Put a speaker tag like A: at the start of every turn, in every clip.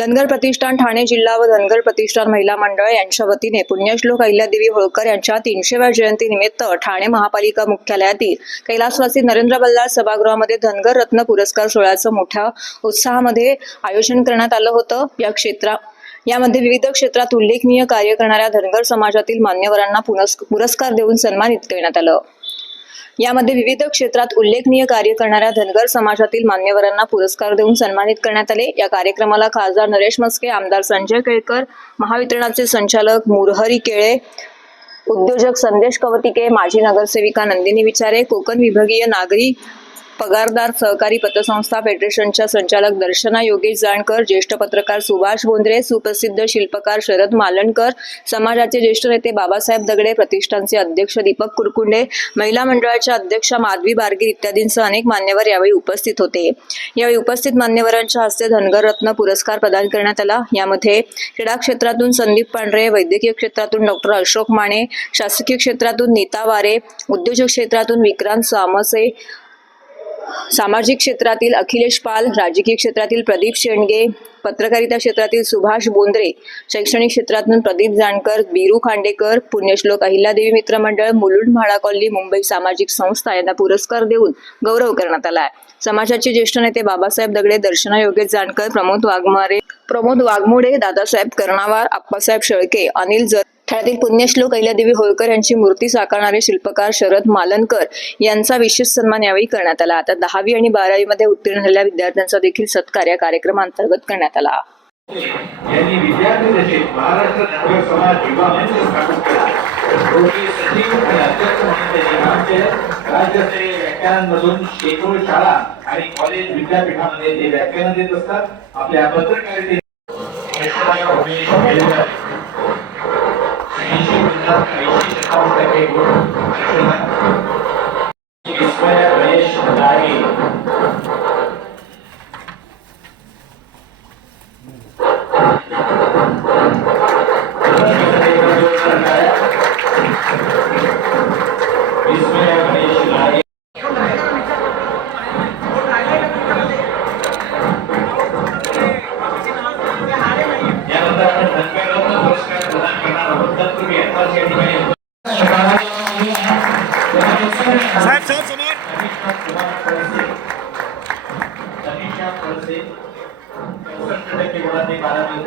A: धनगर प्रतिष्ठान ठाणे जिल्हा व धनगर प्रतिष्ठान महिला मंडळ यांच्या वतीने पुण्यश्लोक अहिल्यादेवी होळकर यांच्या तीनशेव्या जयंतीनिमित्त ठाणे महापालिका मुख्यालयातील कैलासवासी नरेंद्र बल्लाळ सभागृहामध्ये धनगर रत्न पुरस्कार सोहळ्याचं मोठ्या उत्साहामध्ये आयोजन करण्यात आलं होतं या क्षेत्रात यामध्ये विविध क्षेत्रात उल्लेखनीय कार्य करणाऱ्या धनगर समाजातील मान्यवरांना पुरस्कार देऊन सन्मानित करण्यात आलं यामध्ये विविध क्षेत्रात उल्लेखनीय कार्य करणाऱ्या धनगर समाजातील मान्यवरांना पुरस्कार देऊन सन्मानित करण्यात आले या कार्यक्रमाला खासदार नरेश मस्के आमदार संजय केळकर महावितरणाचे संचालक मुरहरी केळे उद्योजक संदेश कवतिके माजी नगरसेविका नंदिनी विचारे कोकण विभागीय नागरी पगारदार सहकारी पतसंस्था फेडरेशनच्या संचालक दर्शना योगेश जाणकर ज्येष्ठ पत्रकार सुभाष बोंद्रे सुप्रसिद्ध शिल्पकार शरद मालणकर समाजाचे ज्येष्ठ नेते बाबासाहेब दगडे प्रतिष्ठानचे अध्यक्ष दीपक कुरकुंडे महिला मंडळाच्या अध्यक्षा माधवी बारगीर इत्यादींसह अनेक मान्यवर यावेळी उपस्थित होते यावेळी उपस्थित मान्यवरांच्या हस्ते धनगर रत्न पुरस्कार प्रदान करण्यात आला यामध्ये क्रीडा क्षेत्रातून संदीप पांढरे वैद्यकीय क्षेत्रातून डॉक्टर अशोक माने शासकीय क्षेत्रातून नीता वारे उद्योजक क्षेत्रातून विक्रांत सामसे सामाजिक क्षेत्रातील अखिलेश पाल राजकीय क्षेत्रातील प्रदीप शेंडगे पत्रकारिता क्षेत्रातील सुभाष बोंद्रे शैक्षणिक क्षेत्रातून प्रदीप जाणकर बिरू खांडेकर पुण्यश्लोक अहिल्यादेवी मित्रमंडळ मुलुंड म्हाडा कॉलनी मुंबई सामाजिक संस्था यांना पुरस्कार देऊन गौरव करण्यात आला आहे समाजाचे ज्येष्ठ नेते बाबासाहेब दगडे दर्शना योगेश जानकर प्रमोद वाघमारे प्रमोद वाघमोडे दादासाहेब कर्णावार आप्पासाहेब शेळके अनिल जर ठाण्यातील पुण्यश्लोक अहिल्यादेवी होळकर यांची मूर्ती साकारणारे शिल्पकार शरद मालनकर यांचा विशेष सन्मान यावेळी करण्यात आला आता दहावी आणि बारावी मध्ये उत्तीर्ण झालेल्या विद्यार्थ्यांचा देखील सत्कार या कार्यक्रमांतर्गत करण्यात आला शाळा आणि कॉलेज विद्यापीठामध्ये ते व्याख्यान देत असतात आपल्या ที่มันรับไอ่้ที่จะเข้าไปเองใช่ไหม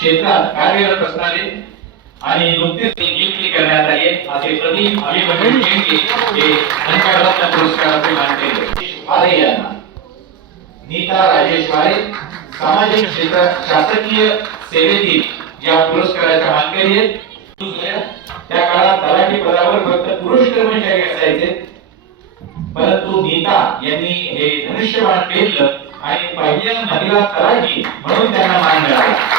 B: क्षेत्रात कार्यरत असणारे आणि नुकतेच नियुक्ती करण्यात आली असे प्रदीप अभिमन्यू शेंडके हे अनेकांना पुरस्काराचे मानले यांना नीता राजेश वारे सामाजिक क्षेत्रात शासकीय सेवेतील या पुरस्काराच्या मानकरी आहेत त्या काळात तलाठी पदावर फक्त पुरुष कर्मचारी असायचे परंतु नीता यांनी हे धनुष्यबाण पेरलं आणि पहिल्या महिला तलाठी म्हणून त्यांना मान मिळाला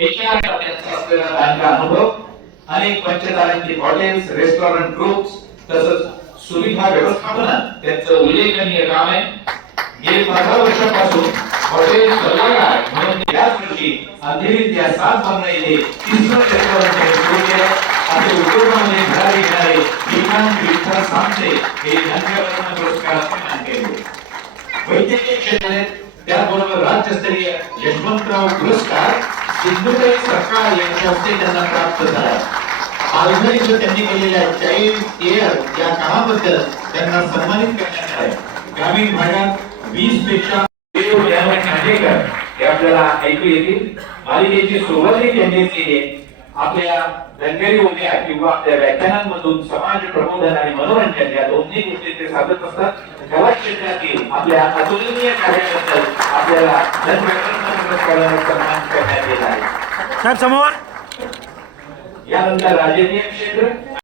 B: अनुभव अनेक हॉटेल्स रेस्टॉरंट तसंच सुविधा त्यांचं उल्लेखनीय काम आहे वर्षापासून हॉटेल म्हणून याच वर्षी हे वैद्यकीय क्षेत्रात त्याचबरोबर राज्यस्तरीय यशवंतराव पुरस्कार सिंधुताई सकाळ यांच्या हस्ते त्यांना प्राप्त झाला पालघर इथं त्यांनी केलेल्या चाइल्ड केअर या कामाबद्दल त्यांना सन्मानित करण्यात आले ग्रामीण भागात वीस पेक्षा हे आपल्याला ऐकू येतील मालिकेची सुरुवातही त्यांनी केली आपल्या रंगेरी ओल्या किंवा आपल्या व्याख्यानांमधून समाज प्रबोधन आणि मनोरंजन या दोन्ही गोष्टी ते साधत असतात कला क्षेत्रातील आपल्या अतुलनीय कार्याबद्दल आपल्याला धन्यवाद साहेब समोर यानंतर राजकीय क्षेत्र